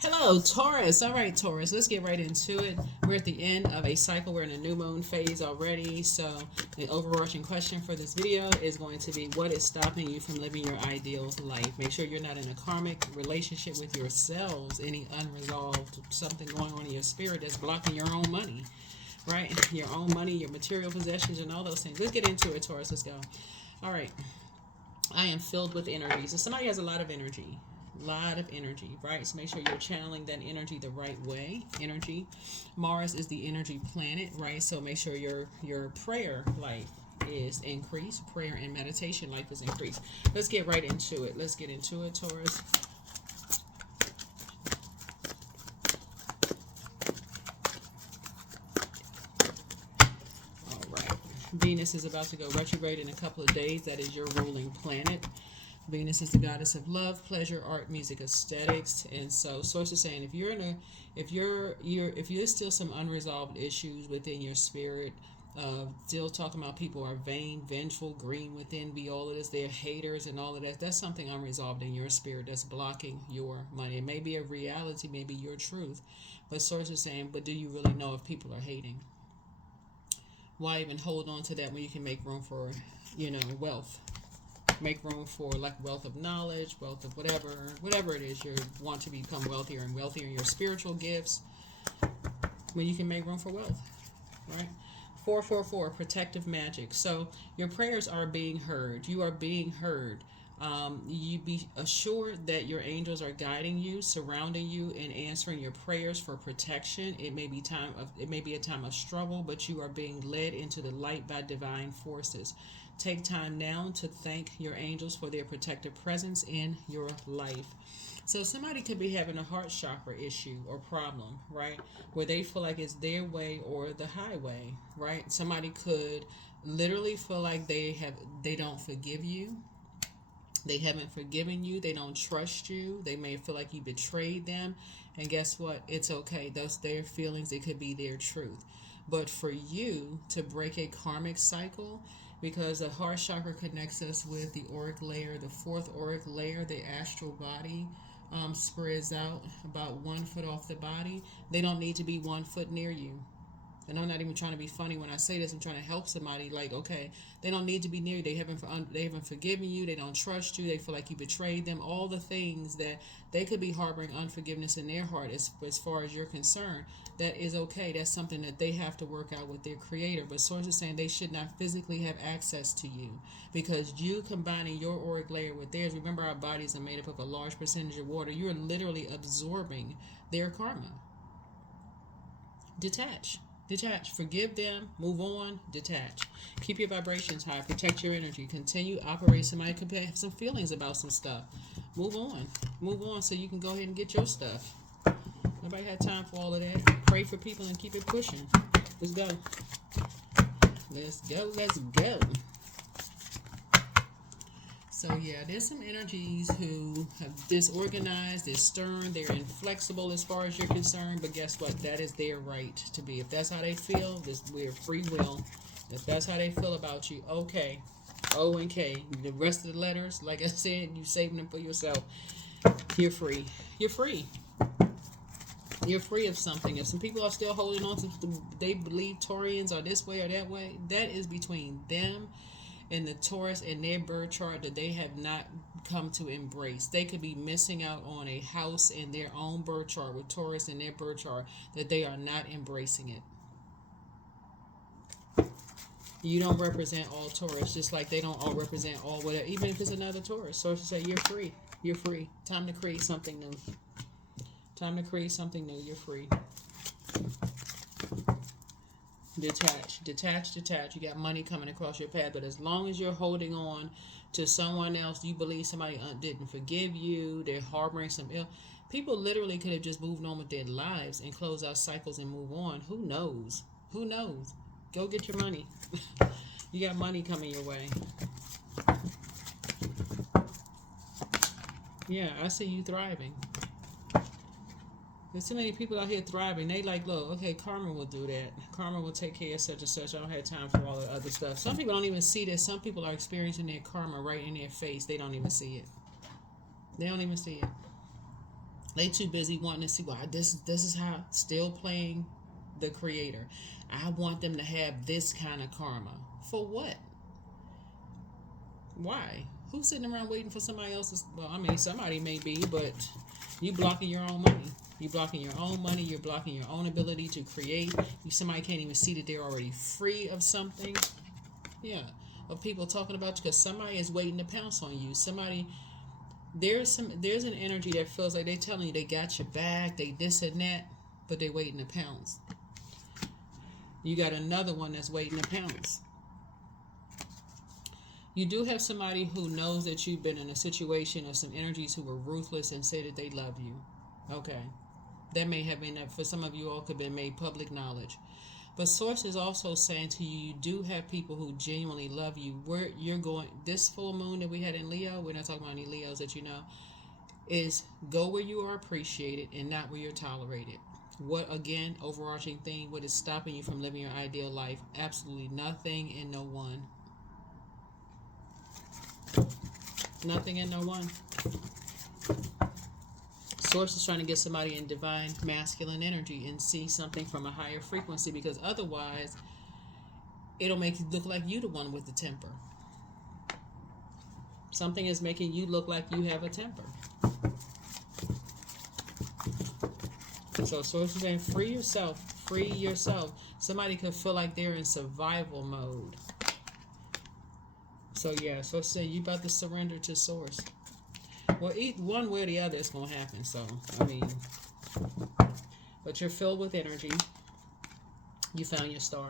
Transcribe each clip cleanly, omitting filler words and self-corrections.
Hello, Taurus. All right, Taurus, let's get right into it. We're at the end of a cycle. We're in a new moon phase already. So, the overarching question for this video is going to be, what is stopping you from living your ideal life? Make sure you're not in a karmic relationship with yourselves, any unresolved something going on in your spirit that's blocking your own money, right? Your own money, your material possessions, and all those things. Let's get into it, Taurus. Let's go. All right. I am filled with energy. So somebody has a lot of energy, right? So make sure you're channeling that energy the right way. Energy. Mars is the energy planet, right? So make sure your prayer life is increased. Prayer and meditation life is increased. Let's get right into it. Let's get into it, Taurus. All right. Venus is about to go retrograde in a couple of days. That is your ruling planet. Venus is the goddess of love, pleasure, art, music, aesthetics, and so source is saying if you're in a, if there's still some unresolved issues within your spirit, still talking about people are vain, vengeful, green within, be all of this, they're haters and all of that. That's something unresolved in your spirit that's blocking your money. It may be a reality, maybe your truth, but source is saying, but do you really know if people are hating? Why even hold on to that when you can make room for, wealth? Make room for like wealth of knowledge, wealth of whatever it is you want to become wealthier and wealthier in your spiritual gifts. When you can make room for wealth, right? 444 protective magic. So your prayers are being heard. You are being heard. You be assured that your angels are guiding you, surrounding you, and answering your prayers for protection. It may be a time of struggle, but you are being led into the light by divine forces. Take time now to thank your angels for their protective presence in your life. So somebody could be having a heart chakra issue or problem, right? Where they feel like it's their way or the highway, right? Somebody could literally feel like they don't forgive you. They haven't forgiven you. They don't trust you. They may feel like you betrayed them. And guess what? It's okay. Those their feelings. It could be their truth. But for you to break a karmic cycle, because the heart chakra connects us with the auric layer, the fourth auric layer, the astral body, spreads out about 1 foot off the body. They don't need to be 1 foot near you. And I'm not even trying to be funny when I say this. I'm trying to help somebody. Like, okay, they don't need to be near you. They haven't forgiven you. They don't trust you. They feel like you betrayed them. All the things that they could be harboring unforgiveness in their heart, as far as you're concerned, that is okay. That's something that they have to work out with their creator. But sources saying they should not physically have access to you, because you combining your auric layer with theirs. Remember, our bodies are made up of a large percentage of water. You're literally absorbing their karma. Detach. Detach. Forgive them. Move on. Detach. Keep your vibrations high. Protect your energy. Continue operate. Somebody could have some feelings about some stuff. Move on. Move on so you can go ahead and get your stuff. Nobody had time for all of that. Pray for people and keep it pushing. Let's go. Let's go. Let's go. So yeah, there's some energies who have disorganized, they're stern, they're inflexible as far as you're concerned, but guess what? That is their right to be. If that's how they feel, we're free will. If that's how they feel about you, okay. O and K. The rest of the letters, like I said, you saving them for yourself. You're free. You're free. You're free of something. If some people are still holding on to, they believe Taurians are this way or that way, that is between them and the Taurus in their birth chart that they have not come to embrace. They could be missing out on a house in their own birth chart with Taurus in their birth chart that they are not embracing it. You don't represent all Taurus, just like they don't all represent all whatever. Even if it's another Taurus, sources say you're free. You're free. Time to create something new. Time to create something new. You're free. Detach, detach, detach. You got money coming across your path, but as long as you're holding on to someone else, you believe somebody didn't forgive you, they're harboring some ill. People literally could have just moved on with their lives and closed out cycles and move on. Who knows? Who knows? Go get your money. You got money coming your way. Yeah, I see you thriving. There's too many people out here thriving. They like, look, okay, karma will do that. Karma will take care of such and such. I don't have time for all the other stuff. Some people don't even see this. Some people are experiencing their karma right in their face. They don't even see it. They don't even see it. They too busy wanting to see why this is how still playing the creator. I want them to have this kind of karma. For what? Why? Who's sitting around waiting for somebody else's? Well, I mean, somebody may be, but you blocking your own money. You blocking your own money. You're blocking your own ability to create. Somebody can't even see that they're already free of something. Yeah, of people talking about you because somebody is waiting to pounce on you. Somebody there's an energy that feels like they telling you they got your back. They this and that, but they waiting to pounce. You got another one that's waiting to pounce. You do have somebody who knows that you've been in a situation of some energies who were ruthless and say that they love you. Okay. That may have been, for some of you all, could have been made public knowledge. But Source is also saying to you, you do have people who genuinely love you. Where you're going, this full moon that we had in Leo, we're not talking about any Leos that you know, is go where you are appreciated and not where you're tolerated. What, again, overarching thing, what is stopping you from living your ideal life? Absolutely nothing and no one. Nothing and no one. Source is trying to get somebody in divine masculine energy and see something from a higher frequency, because otherwise it'll make you look like you the one with the temper. Something is making you look like you have a temper. So Source is saying free yourself. Free yourself. Somebody could feel like they're in survival mode. So yeah, so say you about to surrender to Source. Well, one way or the other, it's going to happen. So, I mean, but you're filled with energy. You found your star.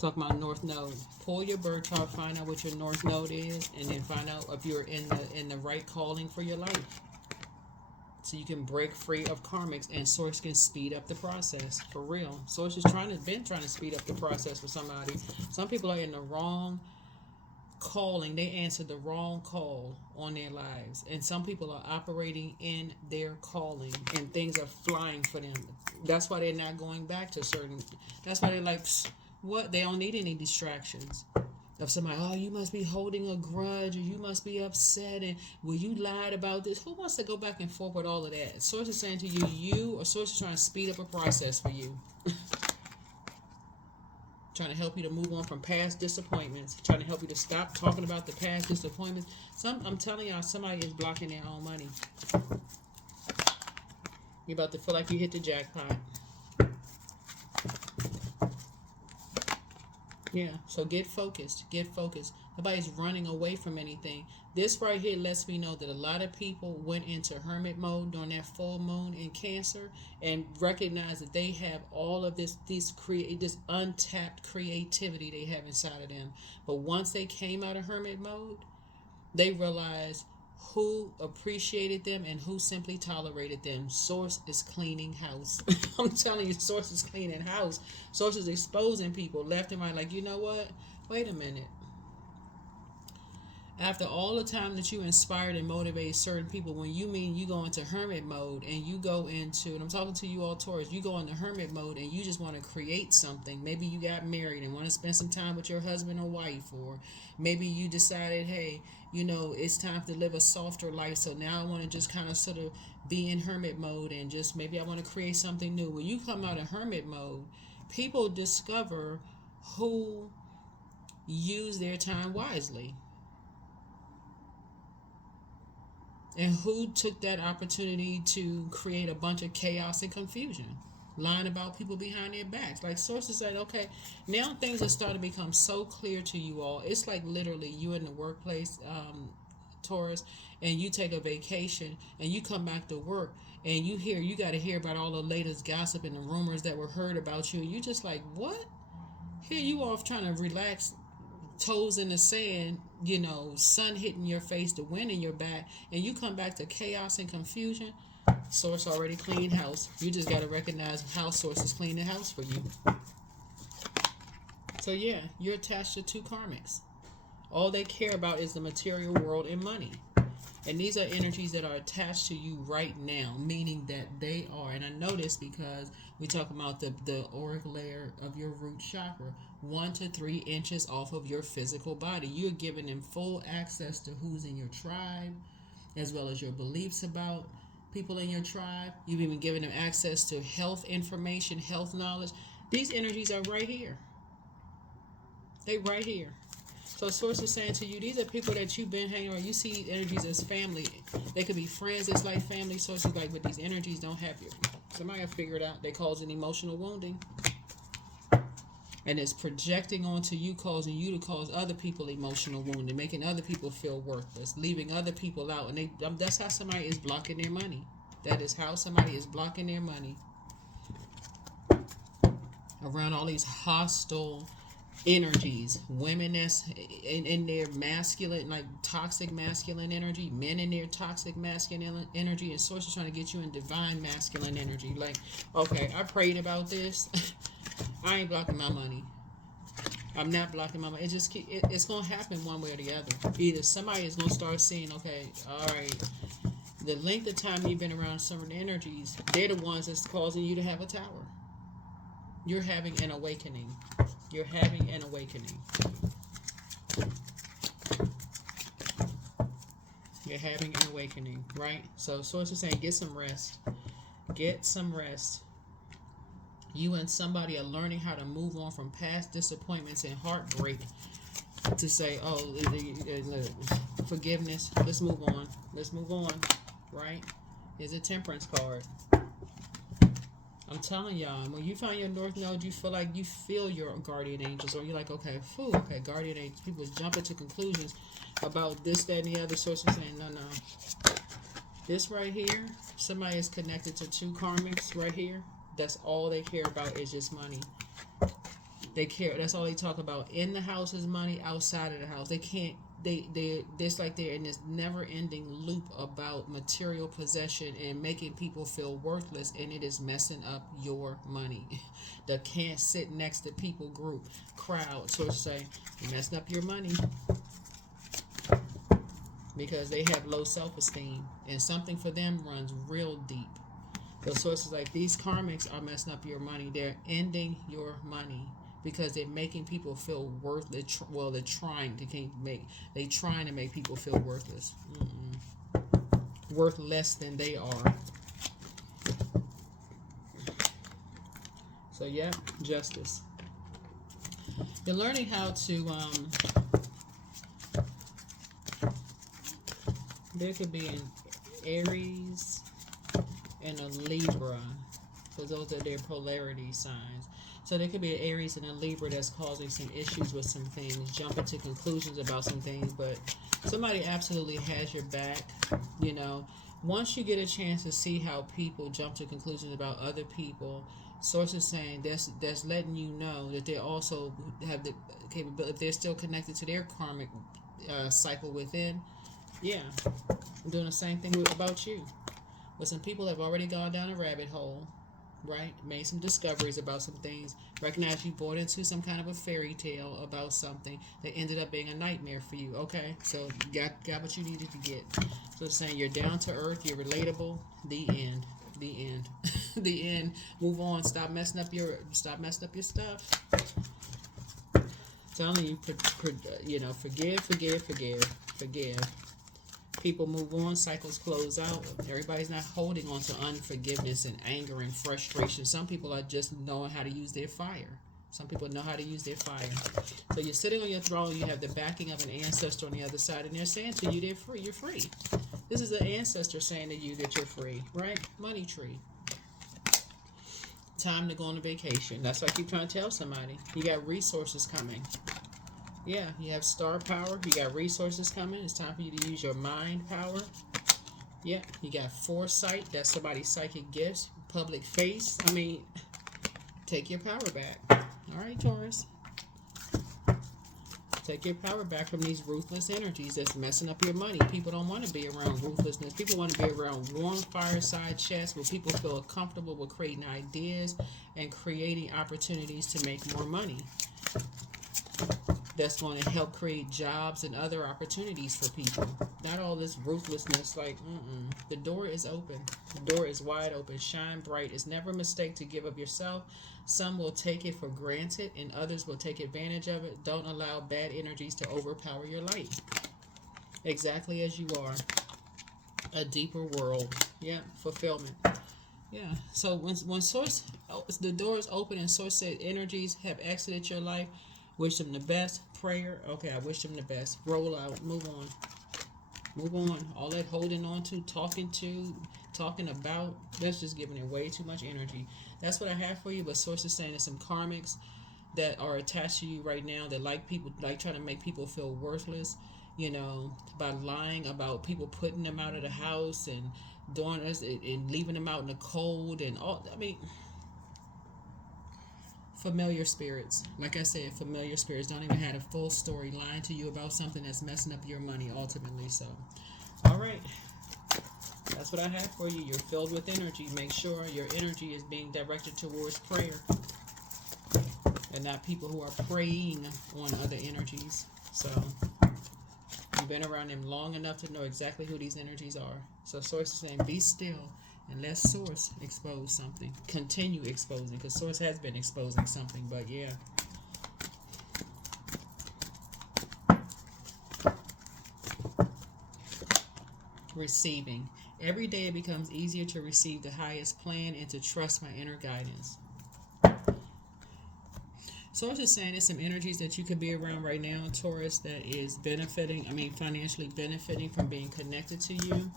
Talking about North Node. Pull your birth chart, find out what your North Node is, and then find out if you're in the right calling for your life. So you can break free of karmics, and Source can speed up the process. For real. Source is been trying to speed up the process for somebody. Some people are in the wrong calling. They answered the wrong call on their lives, and some people are operating in their calling and things are flying for them. That's why they're not going back to certain. That's why they're like, what? They don't need any distractions of somebody. Oh, you must be holding a grudge, or you must be upset, and well, you lied about this. Who wants to go back and forth with all of that? Source is saying to you or Source is trying to speed up a process for you. Trying to help you to move on from past disappointments. Trying to help you to stop talking about the past disappointments. I'm telling y'all, somebody is blocking their own money. You're about to feel like you hit the jackpot. Yeah, so get focused. Get focused. Nobody's running away from anything. This right here lets me know that a lot of people went into hermit mode during that full moon in Cancer and recognize that they have all of this untapped creativity they have inside of them. But once they came out of hermit mode, they realized who appreciated them and who simply tolerated them. Source is cleaning house. I'm telling you, Source is cleaning house. Source is exposing people left and right. Like, you know what? Wait a minute. After all the time that you inspired and motivated certain people, when you go into hermit mode and you go into, and I'm talking to you all Taurus, you go into hermit mode and you just want to create something. Maybe you got married and want to spend some time with your husband or wife, or maybe you decided, hey, it's time to live a softer life, so now I want to just kind of sort of be in hermit mode and just maybe I want to create something new. When you come out of hermit mode, people discover who use their time wisely. And who took that opportunity to create a bunch of chaos and confusion, lying about people behind their backs. Like Sources said, okay, now things are starting to become so clear to you all. It's like literally you in the workplace, Taurus, and you take a vacation and you come back to work and you got to hear about all the latest gossip and the rumors that were heard about you. And you just like, what? Here you off trying to relax, toes in the sand, sun hitting your face, the wind in your back, and you come back to chaos and confusion. Source already cleaned house. You just got to recognize how Source is cleaning house for you. So yeah, you're attached to two karmics. All they care about is the material world and money. And these are energies that are attached to you right now, meaning that they are, and I know this because we talk about the auric layer of your root chakra, 1 to 3 inches off of your physical body. You're giving them full access to who's in your tribe, as well as your beliefs about people in your tribe. You've even given them access to health information, health knowledge. These energies are right here. They right here. So source is saying to you, these are people that you've been hanging around. You see energies as family. They could be friends. It's like family. Source is like, but these energies don't have you. Somebody will figure it out. They cause an emotional wounding. And it's projecting onto you, causing you to cause other people emotional wounding, making other people feel worthless, leaving other people out. And that's how somebody is blocking their money. That is how somebody is blocking their money. Around all these hostile energies, women that's in their masculine, like toxic masculine energy, men in their toxic masculine energy, and source is trying to get you in divine masculine energy. Like, okay, I prayed about this. I ain't blocking my money. I'm not blocking my money. It's gonna happen one way or the other. Either somebody is gonna start seeing, okay, all right, the length of time you've been around certain energies, they're the ones that's causing you to have a tower. You're having an awakening. You're having an awakening. You're having an awakening, right? So source is saying, get some rest. Get some rest. You and somebody are learning how to move on from past disappointments and heartbreak to say, oh, forgiveness. Let's move on. Let's move on, right? It's a temperance card. I'm telling y'all, when you find your North Node, you feel your guardian angels, or you're like, okay, guardian angels. People jump into conclusions about this, that, and the other. Sources saying, no. This right here, somebody is connected to 2 karmics right here. That's all they care about is just money. That's all they talk about. In the house is money, outside of the house. It's like they're in this never-ending loop about material possession and making people feel worthless, and it is messing up your money. The can't sit next to people group, crowd, so to say, messing up your money because they have low self-esteem, and something for them runs real deep. The sources like these karmics are messing up your money. They're ending your money because they're making people feel worthless. Well, they're trying to make people feel worthless. Worth less than they are. So yeah, justice. You're learning how to there could be an Aries and a Libra, because those are their polarity signs. So there could be an Aries and a Libra that's causing some issues with some things, jumping to conclusions about some things, but somebody absolutely has your back. You know, once you get a chance to see how people jump to conclusions about other people, sources saying that's letting you know that they also have the capability, if they're still connected to their karmic cycle within. Yeah, I'm doing the same thing about you. But some people have already gone down a rabbit hole, right? Made some discoveries about some things. Recognize you bought into some kind of a fairy tale about something that ended up being a nightmare for you. Okay, so you got what you needed to get. So it's saying you're down to earth, you're relatable. The end. The end. The end. Move on. Stop messing up your stuff. Telling you, forgive. People move on, cycles close out. Everybody's not holding on to unforgiveness and anger and frustration. Some people are just knowing how to use their fire. Some people know how to use their fire. So you're sitting on your throne, you have the backing of an ancestor on the other side, and they're saying to you, they're free. You're free. This is an ancestor saying to you that you're free, right? Money tree. Time to go on a vacation. That's what I keep trying to tell somebody. You got resources coming. Yeah, you have star power. You got resources coming. It's time for you to use your mind power. Yeah, you got foresight. That's somebody's psychic gifts. Public face. I mean, take your power back. All right, Taurus. Take your power back from these ruthless energies that's messing up your money. People don't want to be around ruthlessness. People want to be around warm fireside chats where people feel comfortable with creating ideas and creating opportunities to make more money. That's going to help create jobs and other opportunities for people. Not all this ruthlessness, like, The door is open. The door is wide open. Shine bright. It's never a mistake to give of yourself. Some will take it for granted and others will take advantage of it. Don't allow bad energies to overpower your light. Exactly as you are. A deeper world. Yeah, fulfillment. Yeah. So when source, the doors open and source said energies have exited your life, wish them the best. Prayer. Okay, I wish them the best. Roll out. Move on. Move on. All that holding on to, talking about, that's just giving it way too much energy. That's what I have for you. But source is saying there's some karmics that are attached to you right now that like people, like trying to make people feel worthless, you know, by lying about people putting them out of the house and doing this and leaving them out in the cold and all. I mean, familiar spirits. Like I said, familiar spirits don't even have a full story lying to you about something that's messing up your money ultimately. So, all right. That's what I have for you. You're filled with energy. Make sure your energy is being directed towards prayer and not people who are preying on other energies. So, you've been around them long enough to know exactly who these energies are. So, Source is saying, be still and let Source expose something. Continue exposing, because Source has been exposing something, but yeah. Receiving. Every day it becomes easier to receive the highest plan and to trust my inner guidance. Source is saying there's some energies that you could be around right now, Taurus, that is benefiting, financially benefiting from being connected to you,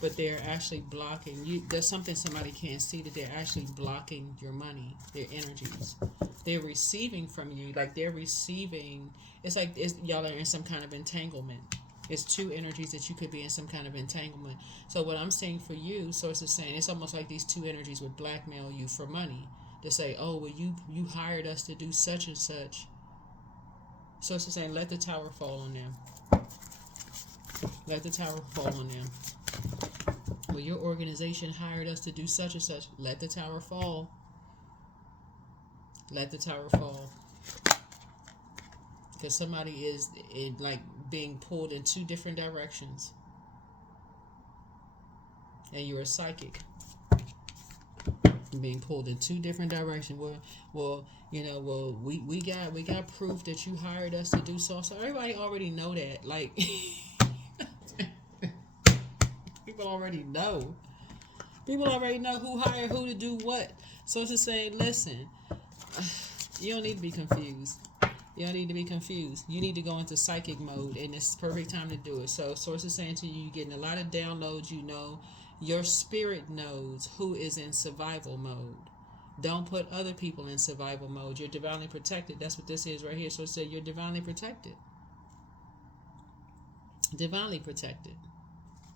but they're actually blocking you. There's something somebody can't see, that they're actually blocking your money, their energies. They're receiving from you, like they're receiving, it's like y'all are in some kind of entanglement. It's two energies that you could be in some kind of entanglement. So what I'm saying for you, Source is saying, it's almost like these two energies would blackmail you for money. To say, oh, well, you hired us to do such and such. So it's saying, let the tower fall on them. Let the tower fall on them. Well, your organization hired us to do such and such. Let the tower fall. Let the tower fall. Because somebody is like being pulled in two different directions. And you're a psychic. Being pulled in two different directions. We got proof that you hired us to do so. So everybody already know that. Like people already know. People already know who hired who to do what. So it's just saying, listen, you don't need to be confused. You don't need to be confused. You need to go into psychic mode, and it's the perfect time to do it. So Source is saying to you, you're getting a lot of downloads. You know, your spirit knows who is in survival mode. Don't put other people in survival mode. You're divinely protected. That's what this is right here. So it said you're divinely protected. Divinely protected.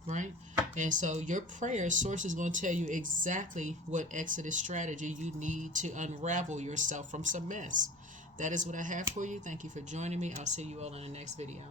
Right? And so your prayer, Source is going to tell you exactly what Exodus strategy you need to unravel yourself from some mess. That is what I have for you. Thank you for joining me. I'll see you all in the next video.